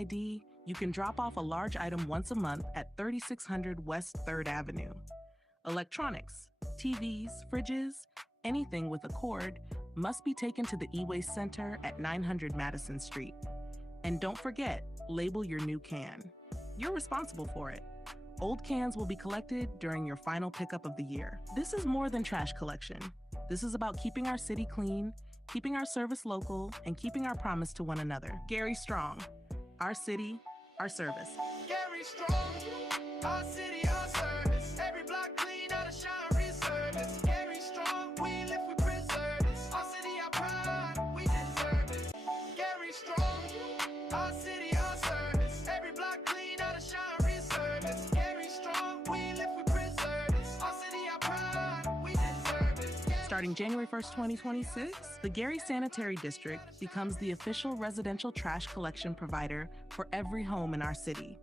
ID, you can drop off a large item once a month at 3600 West 3rd Avenue. Electronics, TVs, fridges, anything with a cord must be taken to the e-waste center at 900 Madison Street. And don't forget, label your new can. You're responsible for it. Old cans will be collected during your final pickup of the year. This is more than trash collection. This is about keeping our city clean, keeping our service local, and keeping our promise to one another. Gary Strong, our city, our service. Gary Strong, our city, our service. Every block clean out of shine service. Gary Strong, we live, we preserve this. Our city, our pride, we deserve it. Gary Strong, our city, our service. Every block clean out of shine service. Gary Strong, we live, we preserve this. Our city, our pride, we deserve it. Starting January 1st, 2026, the Gary Sanitary District becomes the official residential trash collection provider for every home in our city.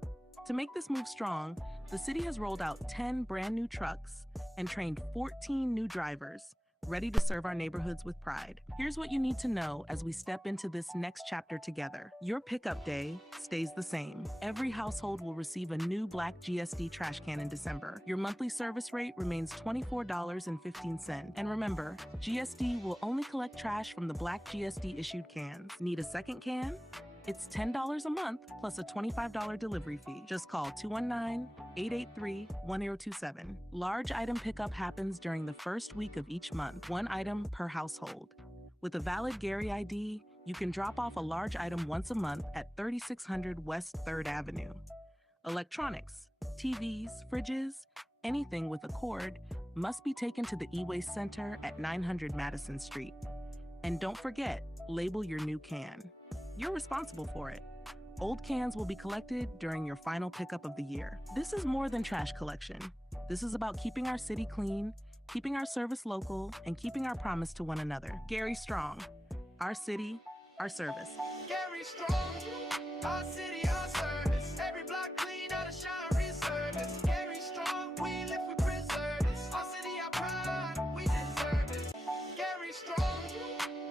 To make this move strong, the city has rolled out 10 brand new trucks and trained 14 new drivers, ready to serve our neighborhoods with pride. Here's what you need to know as we step into this next chapter together. Your pickup day stays the same. Every household will receive a new black GSD trash can in December. Your monthly service rate remains $24.15. And remember, GSD will only collect trash from the black GSD issued cans. Need a second can? It's $10 a month plus a $25 delivery fee. Just call 219-883-1027. Large item pickup happens during the first week of each month, one item per household. With a valid Gary ID, you can drop off a large item once a month at 3600 West 3rd Avenue. Electronics, TVs, fridges, anything with a cord must be taken to the e-waste center at 900 Madison Street. And don't forget, label your new can. You're responsible for it. Old cans will be collected during your final pickup of the year. This is more than trash collection. This is about keeping our city clean, keeping our service local, and keeping our promise to one another. Gary Strong, our city, our service. Gary Strong, our city, our service. Every block clean out of shine service. Gary Strong, we live, we preserve this. Our city, our pride, we deserve it. Gary Strong,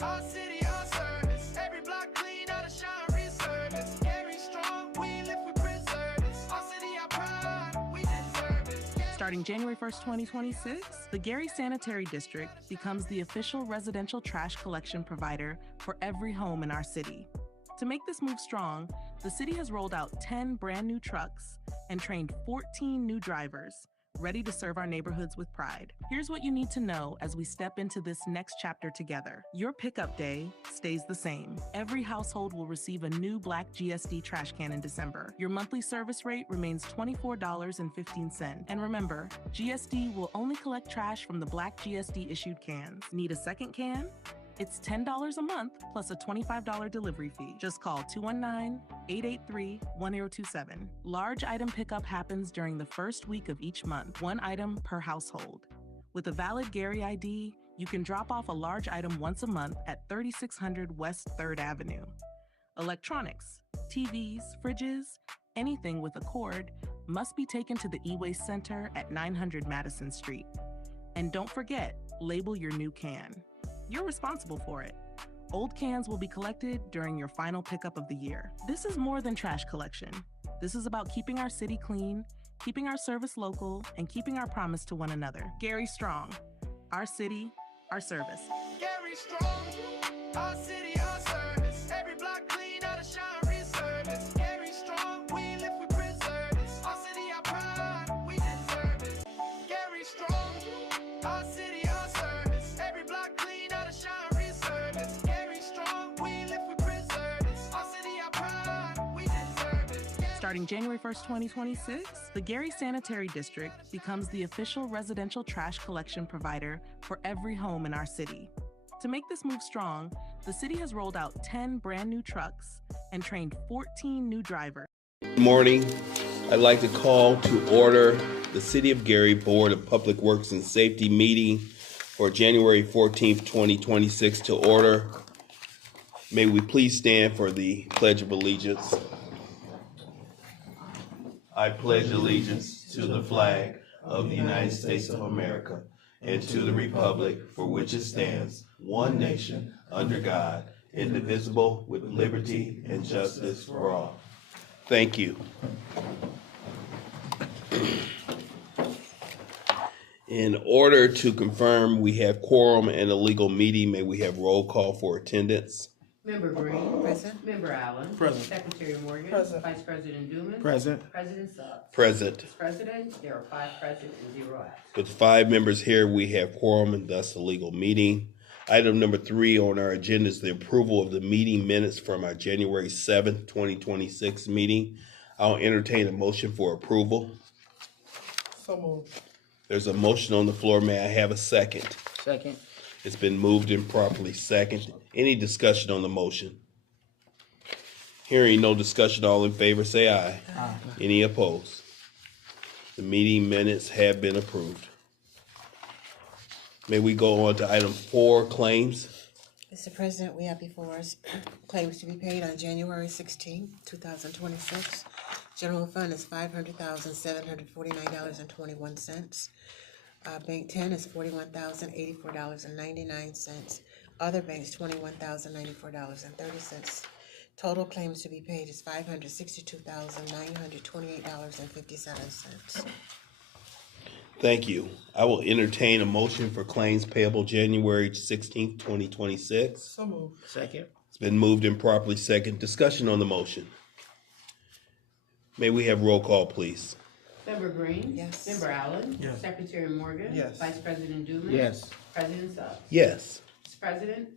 our city, our service. Every block clean out of shine service. Gary Strong, we live, we preserve this. Our city, our pride, we deserve it. Starting January 1st, 2026, the Gary Sanitary District becomes the official residential trash collection provider for every home in our city. To make this move strong, the city has rolled out 10 brand new trucks and trained 14 new drivers, ready to serve our neighborhoods with pride. Here's what you need to know as we step into this next chapter together. Your pickup day stays the same. Every household will receive a new black GSD trash can in December. Your monthly service rate remains $24.15. And remember, GSD will only collect trash from the black GSD issued cans. Need a second can? It's $10 a month plus a $25 delivery fee. Just call 219-883-1027. Large item pickup happens during the first week of each month, one item per household. With a valid Gary ID, you can drop off a large item once a month at 3600 West 3rd Avenue. Electronics, TVs, fridges, anything with a cord must be taken to the e-waste center at 900 Madison Street. And don't forget, label your new can. You're responsible for it. Old cans will be collected during your final pickup of the year. This is more than trash collection. This is about keeping our city clean, keeping our service local, and keeping our promise to one another. Gary Strong, our city, our service. Gary Strong, our city, our service. Every block clean out of shine service. Gary Strong, we live, we preserve this. Our city, our pride, we deserve it. Gary Strong, our city, our service. Every block clean out of shine service. Gary Strong, we live, we preserve this. Our city, our pride, we deserve it. Starting January 1st, 2026, the Gary Sanitary District becomes the official residential trash collection provider for every home in our city. To make this move strong, the city has rolled out 10 brand new trucks and trained 14 new drivers. Good morning. I'd like to call to order the City of Gary Board of Public Works and Safety meeting for January 14th, 2026 to order. May we please stand for the Pledge of Allegiance. I pledge allegiance to the flag of the United States of America and to the republic for which it stands, one nation, under God, indivisible, with liberty and justice for all. Thank you. In order to confirm we have quorum and a legal meeting, may we have roll call for attendance? Member Green. Present. Member Allen. Present. Secretary Morgan. Present. Vice President Dumas. Present. President Suggs. Present. Mr. President, there are 5 present and 0 absent. With 5 members here, we have quorum and thus a legal meeting. Item number 3 on our agenda is the approval of the meeting minutes from our January 7th, 2026 meeting. I'll entertain a motion for approval. So moved. There's a motion on the floor. May I have a second? Second. It's been moved and properly second. Any discussion on the motion? Hearing no discussion, all in favor say aye. Aye. Any opposed? The meeting minutes have been approved. May we go on to item 4, claims? Mr. President, we have before us claims to be paid on January 16, 2026. General fund is $500,749.21. Bank 10 is $41,084.99. Other banks, $21,094.30. Total claims to be paid is $562,928.57. Thank you. I will entertain a motion for claims payable January 16th, 2026. So moved. Second. It's been moved and properly second. Discussion on the motion. May we have roll call, please? Member Green. Yes. Member Allen. Yes. Secretary Morgan. Yes. Vice President Dumas. Yes. President Suggs. Yes. Mr. President,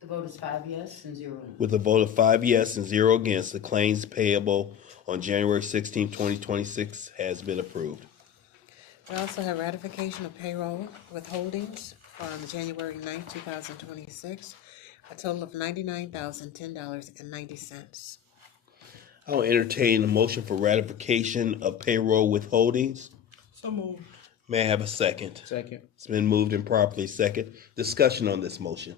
the vote is 5 yes and 0 no. With a vote of 5 yes and 0 against, the claims payable on January 16th, 2026 has been approved. We also have ratification of payroll withholdings from January 9th, 2026, a total of $99,010.90. I'll entertain a motion for ratification of payroll withholdings. So moved. May I have a second? Second. It's been moved and properly second. Discussion on this motion.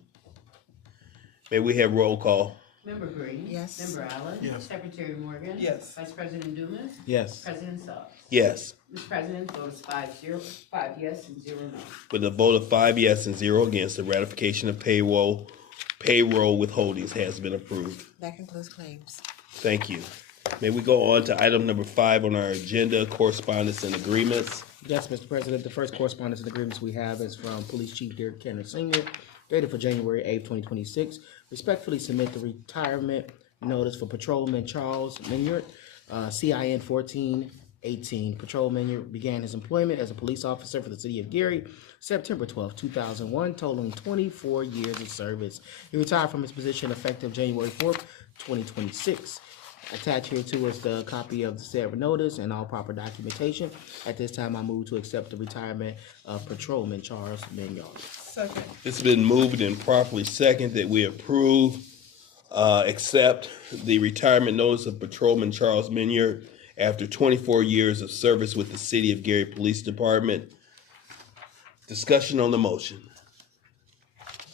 May we have roll call? Member Green. Yes. Member Allen. Yes. Secretary Morgan. Yes. Vice President Dumas. Yes. President Suggs. Yes. Mr. President, the vote is 5 yes and 0 no. With a vote of 5 yes and 0 against, the ratification of payroll withholdings has been approved. That concludes claims. Thank you. May we go on to item number 5 on our agenda, correspondence and agreements. Yes, Mr. President, the first correspondence and agreements we have is from Police Chief Derek Kenner Sr., dated for January 8th, 2026. Respectfully submit the retirement notice for Patrolman Charles Minyard, CIN 1418. Patrolman Minyard began his employment as a police officer for the city of Gary, September 12, 2001, totaling 24 years of service. He retired from his position effective January 4th, 2026. Attached here too is the copy of the said notice and all proper documentation. At this time, I move to accept the retirement of Patrolman Charles Minyard. Second. It's been moved and properly second that we accept the retirement notice of Patrolman Charles Minyard after 24 years of service with the City of Gary Police Department. Discussion on the motion.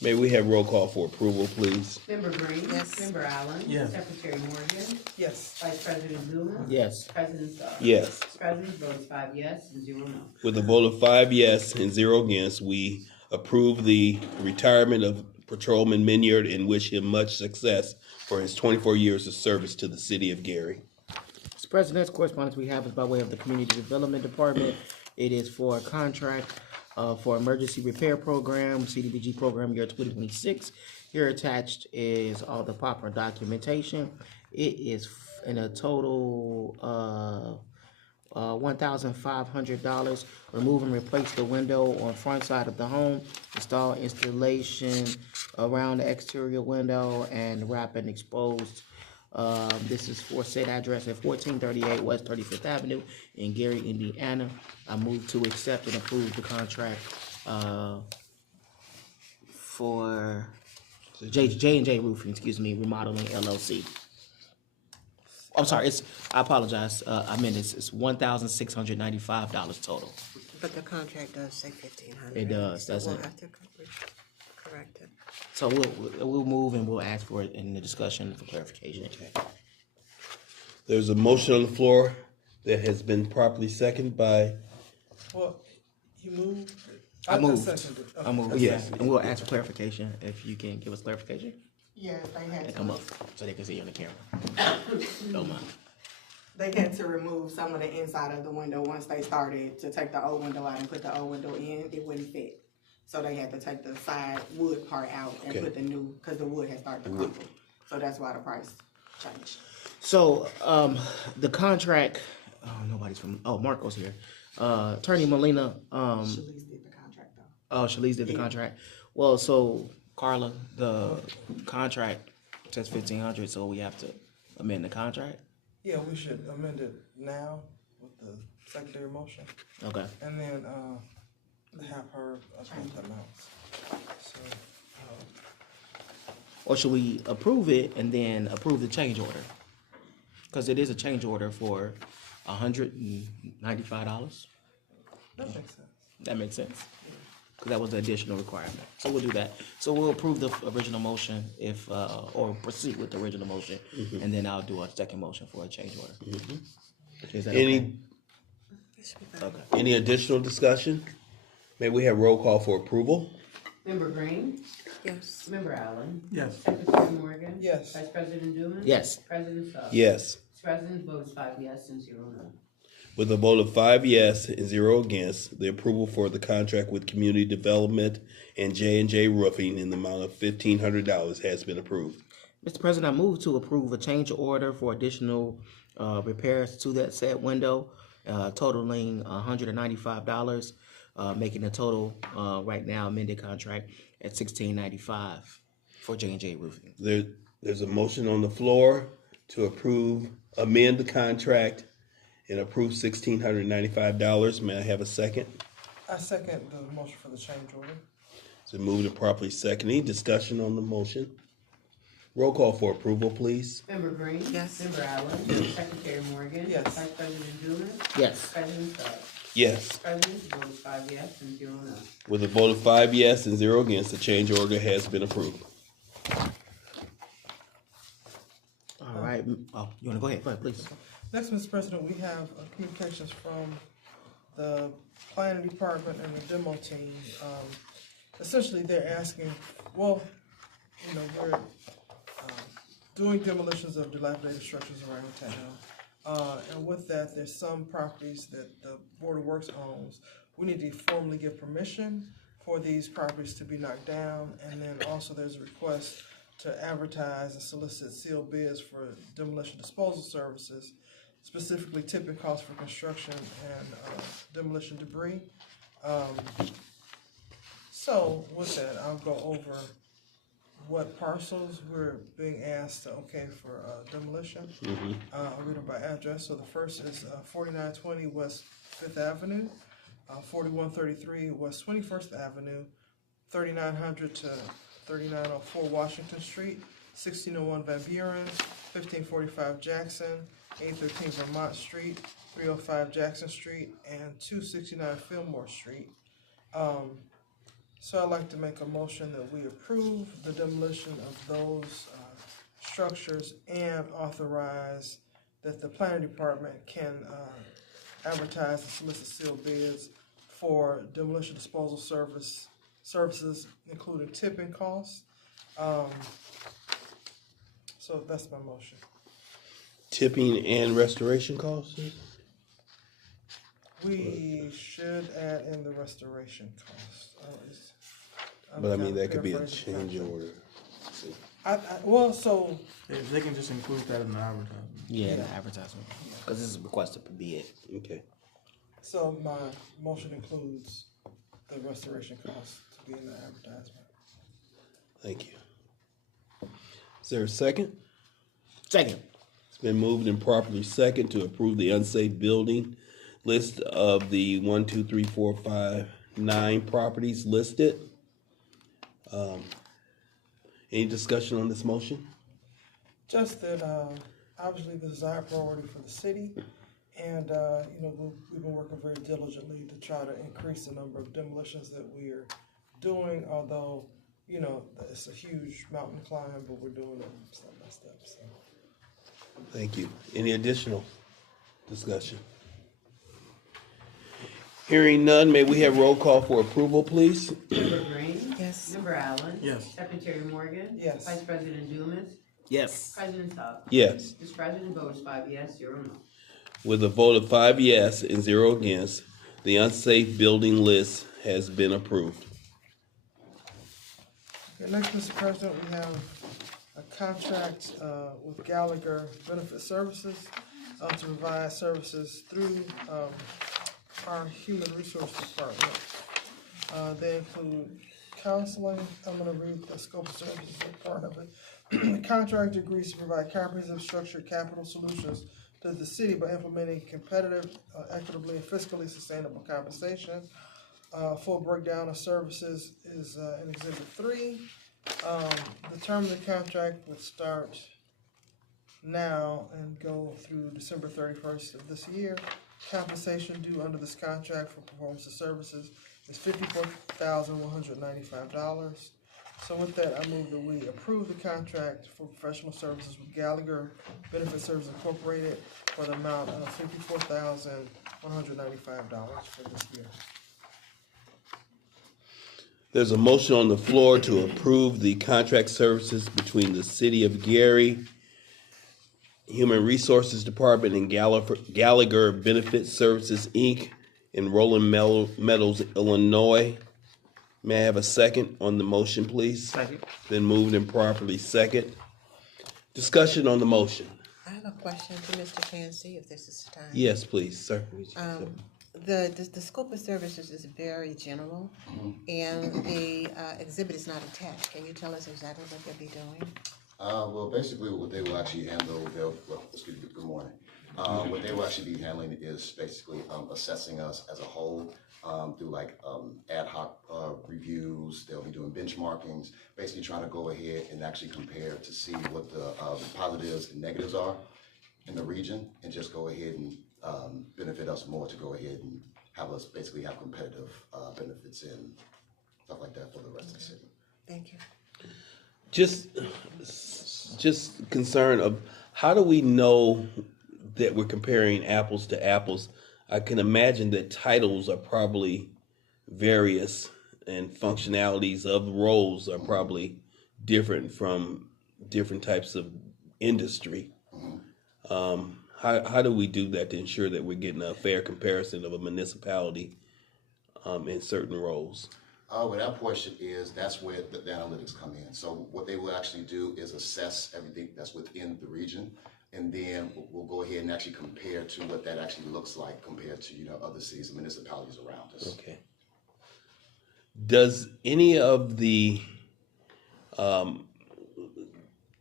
May we have roll call for approval, please? Member Green. Yes. Member Allen. Yes. Secretary Morgan. Yes. Vice President Dumas. Yes. President Suggs. Yes. Mr. President, the vote is 5 yes and 0 no. With a vote of 5 yes and 0 against, we approve the retirement of Patrolman Minyard and wish him much success for his 24 years of service to the City of Gary. Mr. President, next correspondence we have is by way of the Community Development Department. It is for a contract for emergency repair program, CDBG program year 2026. Here attached is all the proper documentation. It is in a total $1,500. Remove and replace the window on front side of the home. Install installation around the exterior window and wrap and exposed. This is for said address at 1438 West 35th Avenue in Gary, Indiana. I move to accept and approve the contract for J&J Roofing, Remodeling LLC. I'm sorry, I apologize. I meant it's $1,695 total. But the contract does say $1,500. It does, So doesn't we'll it? have to correct it. So we'll move and we'll ask for it in the discussion for clarification. There's a motion on the floor that has been properly seconded by, Well, you moved. I moved. seconded. I move, yes, and we'll ask for clarification if you can give us clarification Yeah, if I had and come up so they can see you on the camera. Don't mind. they had to remove some of the inside of the window once they started to take the old window out and put the old window in. It wouldn't fit. So they had to take the side wood part out and Okay. put the new, because the wood had started to crumble. So that's why the price changed. So, the contract, nobody's from, Marco's here. Attorney Molina, Shalice did the contract though. Shalice did the contract. Well, so Carla, the contract says 1,500, so we have to amend the contract? Yeah, we should amend it now with the secondary motion, Okay. and then, have her update the amounts. So, Or should we approve it and then approve the change order? Because it is a change order for $195. that makes sense. That makes sense. Because that was the additional requirement. So we'll do that. So we'll approve the original motion if, or proceed with the original motion. And then I'll do a second motion for a change order. Is that okay? Any additional discussion? May we have roll call for approval? Member Green? Yes. Member Allen? Yes. Secretary Morgan? Yes. Vice President Dumas? Yes. President Suggs? Yes. Mr. President, the vote is 5 yes and 0 no. With a vote of 5 yes and 0 against, the approval for the contract with Community Development and J&J Roofing in the amount of $1,500 has been approved. Mr. President, I move to approve a change order for additional repairs to that said window, totaling $195, making the total right now amended contract at $1,695 for J&J Roofing. There's a motion on the floor to amend the contract and approve $1,695. May I have a second? I second the motion for the change order. So moved and properly seconded. Discussion on the motion. Roll call for approval, please. Member Green? Yes. Member Allen? Secretary Morgan? Yes. Vice President Dumas? Yes. President Suggs? Yes. President, the vote is 5 yes and 0 no. With a vote of 5 yes and 0 against, the change order has been approved. All right. Oh, you want to go ahead? Go ahead, please. Next, Mr. President, we have communications from the planning department and the demo team. Essentially, they're asking, well, we're doing demolitions of dilapidated structures around town. And with that, there's some properties that the Board of Works owns. We need to formally give permission for these properties to be knocked down. And then also there's a request to advertise and solicit sealed bids for demolition disposal services, specifically tipping costs for construction and demolition debris. So with that, I'll go over what parcels we're being asked to okay for demolition. I'll read them by address. So the first is 4920 West 5th Avenue, 4133 West 21st Avenue, 3900 to 3904 Washington Street, 1601 Van Buren, 1545 Jackson, 813 Vermont Street, 305 Jackson Street, and 269 Fillmore Street. So I'd like to make a motion that we approve the demolition of those structures and authorize that the planning department can advertise and solicit sealed bids for demolition disposal services, including tipping costs. So that's my motion. Tipping and restoration costs? We should add in the restoration costs. But I mean, that could be a change order. So They can just include that in the advertisement. Yeah, the advertisement. Because this is requested to be it. Okay. So my motion includes the restoration costs to be in the advertisement. Thank you. Is there a second? Second. It's been moved and properly second to approve the unsafe building list of the 1, 2, 3, 4, 5, 9 properties listed. Any discussion on this motion? Just that, obviously this is our priority for the city. And, we've been working very diligently to try to increase the number of demolitions that we are doing, although, it's a huge mountain climb, but we're doing it step by step, so. Thank you. Any additional discussion? Hearing none, may we have roll call for approval, please? Member Green? Yes. Member Allen? Yes. Secretary Morgan? Yes. Vice President Dumas? Yes. President Suggs? Yes. Mr. President, vote is 5 yes, 0 no. With a vote of 5 yes and 0 against, the unsafe building list has been approved. Okay, next, Mr. President, we have a contract with Gallagher Benefit Services to provide services through our Human Resource Department. They include counseling. I'm going to read the scope of services as part of it. The contract agrees to provide comprehensive structured capital solutions to the city by implementing competitive, equitably, and fiscally sustainable compensation. Full breakdown of services is in Exhibit 3. The term of the contract would start now and go through December 31st of this year. Compensation due under this contract for performance of services is $54,195. So with that, I move that we approve the contract for professional services with Gallagher Benefit Services Incorporated for the amount of $54,195 for this year. There's a motion on the floor to approve the contract services between the City of Gary, Human Resources Department, and Gallagher Benefit Services, Inc. in Rolling Meadows, Illinois. May I have a second on the motion, please? Second. Been moved and properly second. Discussion on the motion. I have a question to Mr. Tansey, if this is the time. Yes, please, sir. The scope of services is very general, and the exhibit is not attached. Can you tell us exactly what they'll be doing? Well, basically, what they will actually handle, excuse me, good morning. What they will actually be handling is basically assessing us as a whole through like ad hoc reviews. They'll be doing benchmarkings, basically trying to go ahead and actually compare to see what the positives and negatives are in the region, and just go ahead and benefit us more to go ahead and have us basically have competitive benefits and stuff like that for the rest of the city. Thank you. Just concern of how do we know that we're comparing apples to apples? I can imagine that titles are probably various and functionalities of roles are probably different from different types of industry. How do we do that to ensure that we're getting a fair comparison of a municipality in certain roles? Well, that portion that's where the analytics come in. So what they will actually do is assess everything that's within the region, and then we'll go ahead and actually compare to what that actually looks like compared to other cities and municipalities around us. Okay. Does any of the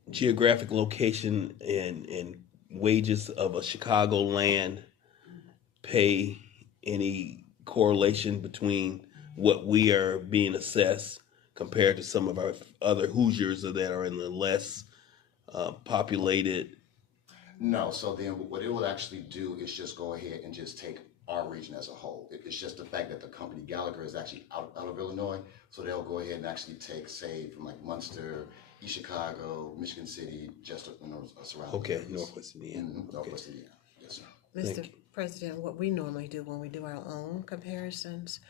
geographic location and wages of a Chicagoland pay any correlation between what we are being assessed compared to some of our other Hoosiers that are in the less populated? No, so then what it will actually do is just go ahead and just take our region as a whole. It's just the fact that the company Gallagher is actually out of Illinois, so they'll go ahead and actually take, say, from like Munster, East Chicago, Michigan City, just surrounding. Okay, areas. Northwest Indiana. Northwest Indiana, yes, sir. Mr. President, what we normally do when we do our own comparisons,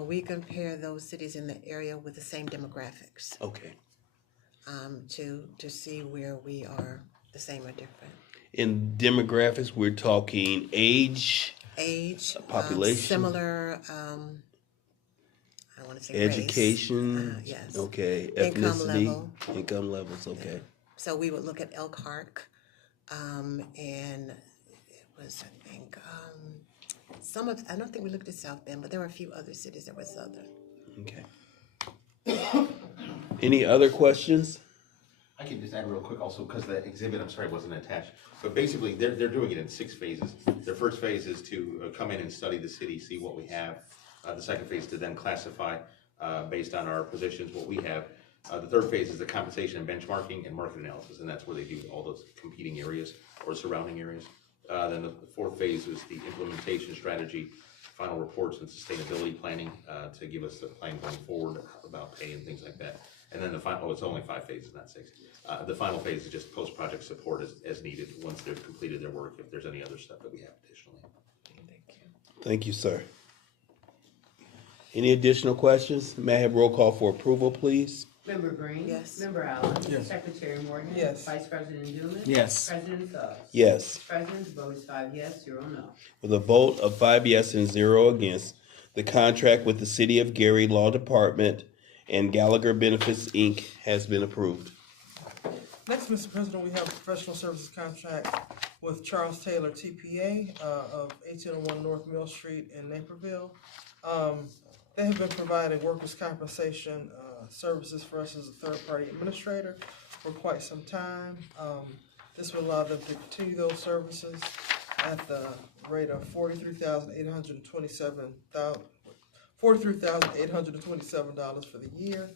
we compare those cities in the area with the same demographics. Okay. To see where we are the same or different. In demographics, we're talking age, population, similar. I don't want to say education. race. Yes. Okay. Income income levels. Okay. So we would look at Elkhart, and it was, I think, I don't think we looked at South Bend, but there were a few other cities that were southern. Okay. Any other questions? I can just add real quick also, because the exhibit, I'm sorry, wasn't attached, but basically they're doing it in 6 phases. Their first phase is to come in and study the city, see what we have. The second phase to then classify based on our positions what we have. The third phase is the compensation and benchmarking and market analysis, and that's where they do all those competing areas or surrounding areas. Then the fourth phase is the implementation strategy, final reports and sustainability planning to give us a plan going forward about pay and things like that. And then the final, it's only 5 phases, not 6. The final phase is just post-project support as needed once they've completed their work, if there's any other stuff that we have additionally. Thank you, sir. Any additional questions? May I have roll call for approval, please? Member Green. Yes. Member Allen. Yes. Secretary Morgan. Yes. Vice President Newman. Yes. President Tubbs. Yes. Mr. President, the vote is 5 yes, 0 no. With a vote of 5 yes and 0 against, the contract with the City of Gary Law Department and Gallagher Benefits, Inc. has been approved. Next, Mr. President, we have a professional services contract with Charles Taylor TPA of 1801 North Mill Street in Naperville. They have been providing workers' compensation services for us as a third-party administrator for quite some time. This will allow them to continue those services at the rate of $43,827 for the year.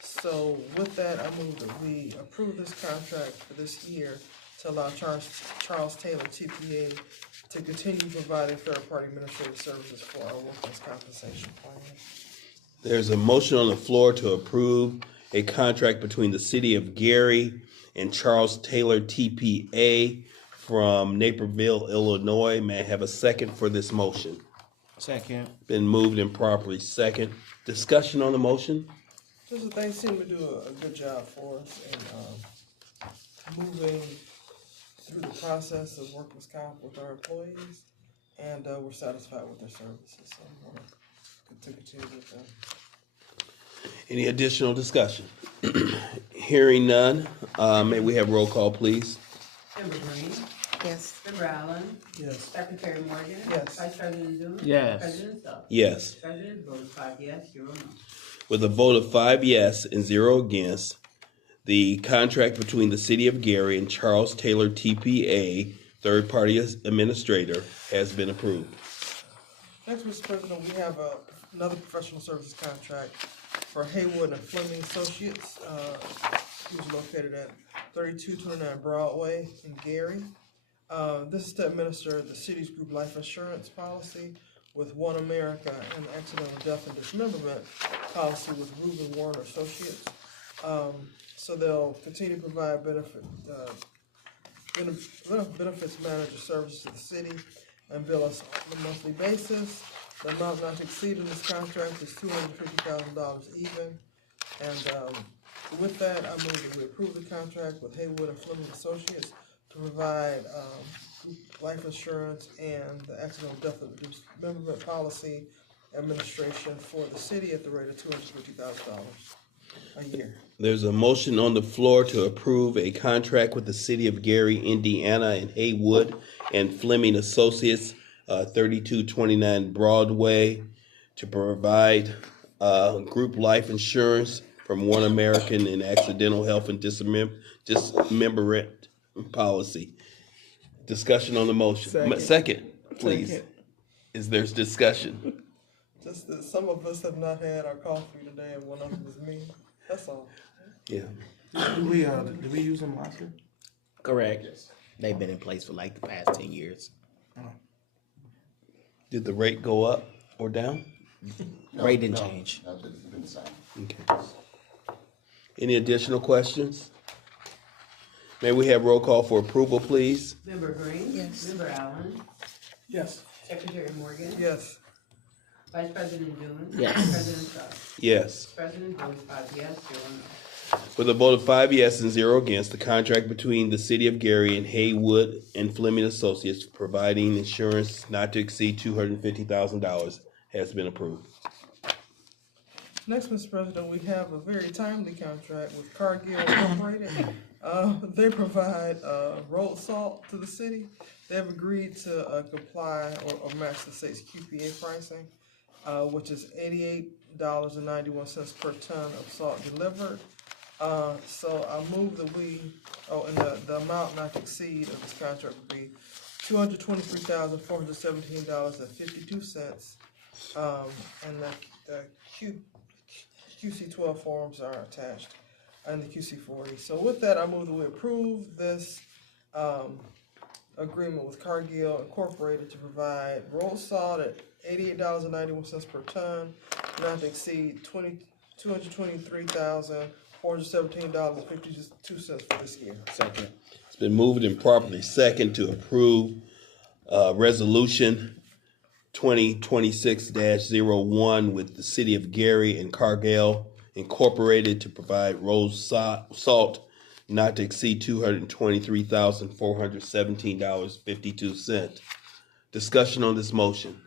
So with that, I move that we approve this contract for this year to allow Charles Taylor TPA to continue providing third-party administrative services for our workers' compensation plan. There's a motion on the floor to approve a contract between the City of Gary and Charles Taylor TPA from Naperville, Illinois. May I have a second for this motion? Second. Been moved and properly second. Discussion on the motion? Just that they seem to do a good job for us in moving through the process of workers' comp with our employees, and we're satisfied with their services, so we want to continue with them. Any additional discussion? Hearing none, may we have roll call, please? Member Green. Yes. Member Allen. Yes. Secretary Morgan. Yes. Vice President Newman. Yes. President Tubbs. Yes. Mr. President, the vote is 5 yes, 0 no. With a vote of 5 yes and 0 against, the contract between the City of Gary and Charles Taylor TPA, third-party administrator, has been approved. Next, Mr. President, we have another professional services contract for Haywood and Fleming Associates, who's located at 3229 Broadway in Gary. This is to administer the city's group life insurance policy with One America and accidental death and dismemberment policy with Reuben Warren Associates. So they'll continue to provide benefits manager services to the city and bill us on a monthly basis. The amount not to exceed in this contract is $250,000 even. And with that, I move that we approve the contract with Haywood and Fleming Associates to provide group life insurance and the accidental death and dismemberment policy administration for the city at the rate of $250,000 a year. There's a motion on the floor to approve a contract with the City of Gary, Indiana, and Haywood and Fleming Associates, 3229 Broadway, to provide group life insurance from One American and accidental health and dismemberment policy. Discussion on the motion. Second, please. Second. Is there discussion? Just that some of us have not had our coffee today and one of them is me. That's all. Yeah. Did we use them last year? Correct. They've been in place for like the past 10 years. Did the rate go up or down? Rate didn't change. No, it's been the same. Okay. Any additional questions? May we have roll call for approval, please? Member Green. Yes. Member Allen. Yes. Secretary Morgan. Yes. Vice President Newman. Yes. President Tubbs. Yes. Mr. President, vote is 5 yes, 0 no. With a vote of 5 yes and 0 against, the contract between the City of Gary and Haywood and Fleming Associates providing insurance not to exceed $250,000 has been approved. Next, Mr. President, we have a very timely contract with Cargill Incorporated. They provide road salt to the city. They have agreed to comply or match the state's QPA pricing, which is $88.91 per ton of salt delivered. So I move that and the amount not to exceed of this contract would be $223,417.52. And the QC12 forms are attached and the QC40. So with that, I move that we approve this agreement with Cargill Incorporated to provide road salt at $88.91 per ton, not to exceed $223,417.52 for this year. Second. It's been moved and properly second to approve resolution 2026-01 with the City of Gary and Cargill Incorporated to provide rose salt not to exceed $223,417.52. Discussion on this motion.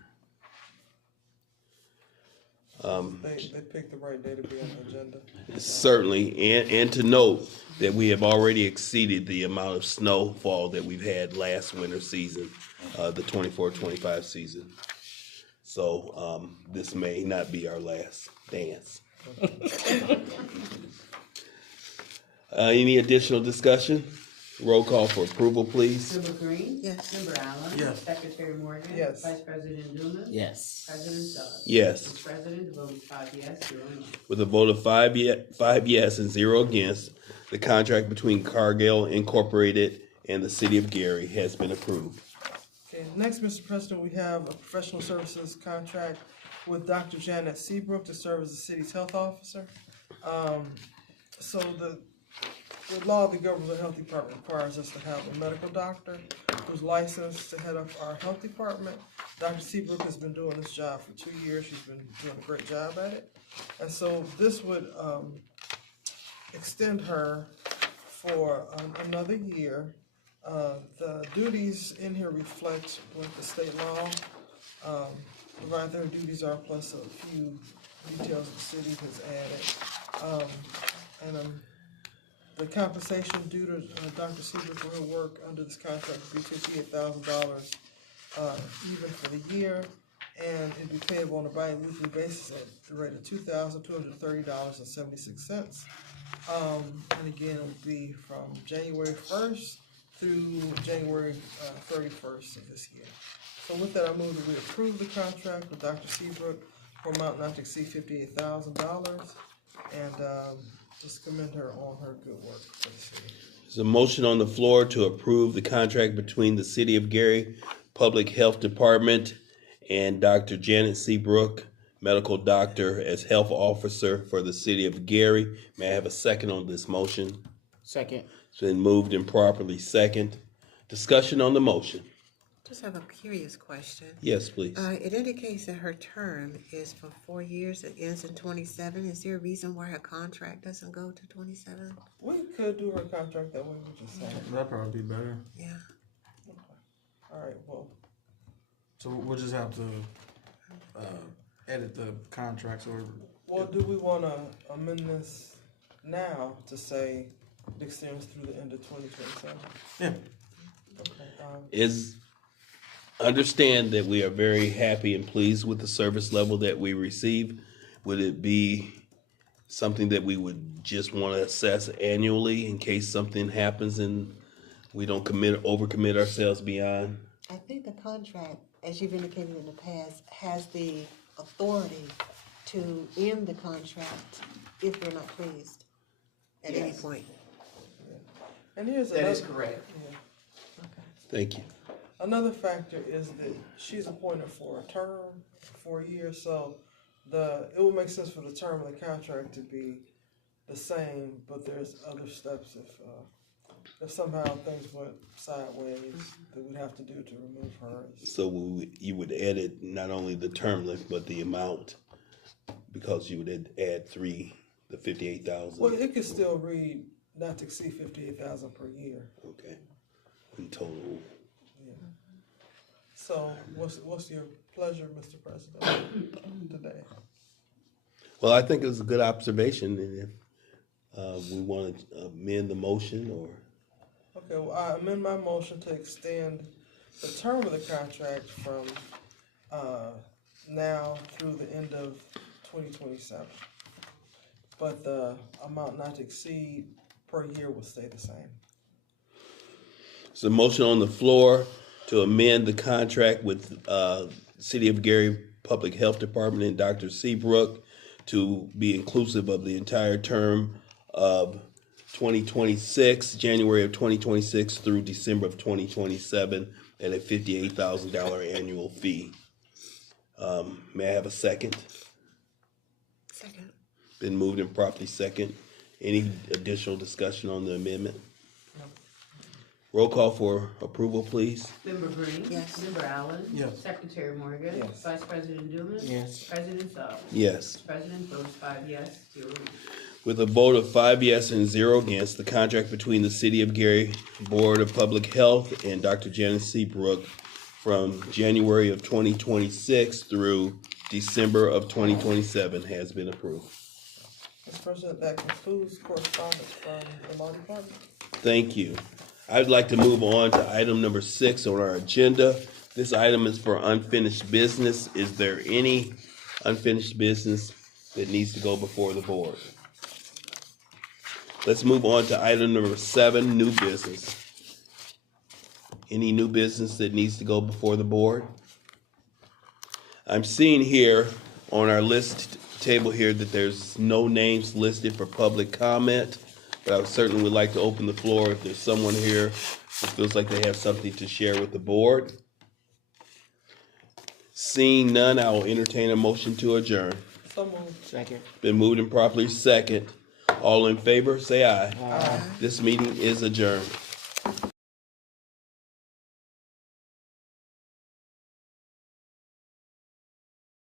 They picked the right day to be on the agenda. Certainly, and to note that we have already exceeded the amount of snowfall that we've had last winter season, the 24-25 season. So this may not be our last dance. Any additional discussion? Roll call for approval, please. Member Green? Yes. Member Allen? Yes. Secretary Morgan? Yes. Vice President Newman? Yes. President Dodd? Yes. Mr. President, the vote is 5 yes, 0 no. With a vote of five yes and 0 against, the contract between Cargill Incorporated and the City of Gary has been approved. Okay, next, Mr. President, we have a professional services contract with Dr. Janet Seabrook to serve as the city's health officer. So the law of the Government Health Department requires us to have a medical doctor who's licensed to head up our health department. Dr. Seabrook has been doing this job for 2 years. She's been doing a great job at it. And so this would extend her for another year. The duties in here reflect what the state law provides their duties are, plus a few details the city has added. The compensation due to Dr. Seabrook for her work under this contract would be $58,000 even for the year, and it'd be payable on a bi-weekly basis at the rate of $2,230.76. And again, it would be from January 1st through January 31st of this year. So with that, I move that we approve the contract with Dr. Seabrook for amount not to exceed $58,000, and just commend her on her good work for the city. There's a motion on the floor to approve the contract between the City of Gary Public Health Department and Dr. Janet Seabrook, medical doctor, as health officer for the City of Gary. May I have a second on this motion? Second. It's been moved and properly second. Discussion on the motion. Just have a curious question. Yes, please. It indicates that her term is for 4 years. It ends in 27. Is there a reason why her contract doesn't go to 27? We could do her contract that way, we just say. That'd probably be better. Yeah. All right, well, So we'll just have to edit the contracts or. well, do we want to amend this now to say it extends through the end of 2027? Yeah. Okay, Understand that we are very happy and pleased with the service level that we receive. Would it be something that we would just want to assess annually in case something happens and we don't overcommit ourselves beyond? I think the contract, as you've indicated in the past, has the authority to end the contract if we're not pleased at any Yes. point. and here's That another. is correct. Okay. Thank you. Another factor is that she's appointed for a term, 4 years, so it would make sense for the term of the contract to be the same, but there's other steps if somehow things went sideways that we'd have to do to remove hers. So you would edit not only the term length, but the amount, because you would add the 58,000. Well, it could still read not to exceed 58,000 per year. Okay. In total. So what's your pleasure, Mr. President, today? Well, I think it was a good observation, and if we want to amend the motion or. Okay, well, I amend my motion to extend the term of the contract from now through the end of 2027. But the amount not to exceed per year will stay the same. So, motion on the floor to amend the contract with City of Gary Public Health Department and Dr. Seabrook to be inclusive of the entire term of 2026, January of 2026 through December of 2027 at a $58,000 annual fee. May I have a second? Second. Been moved and properly second. Any additional discussion on the amendment? Roll call for approval, please. Member Green. Yes. Member Allen. Yes. Secretary Morgan. Yes. Vice President Dumas. Yes. President Suggs. Yes. President votes 5 yes, 0 no. With a vote of 5 yes and 0 against, the contract between the City of Gary Board of Public Health and Dr. Janice Seabrook from January of 2026 through December of 2027 has been approved. Mr. President, that concludes correspondence from the law department. Thank you. I'd like to move on to item number 6 on our agenda. This item is for unfinished business. Is there any unfinished business that needs to go before the board? Let's move on to item number 7, new business. Any new business that needs to go before the board? I'm seeing here on our list table here that there's no names listed for public comment, but I certainly would like to open the floor if there's someone here who feels like they have something to share with the board. Seeing none, I will entertain a motion to adjourn. So moved. Second. Been moved and properly second. All in favor, say aye. Aye. This meeting is adjourned.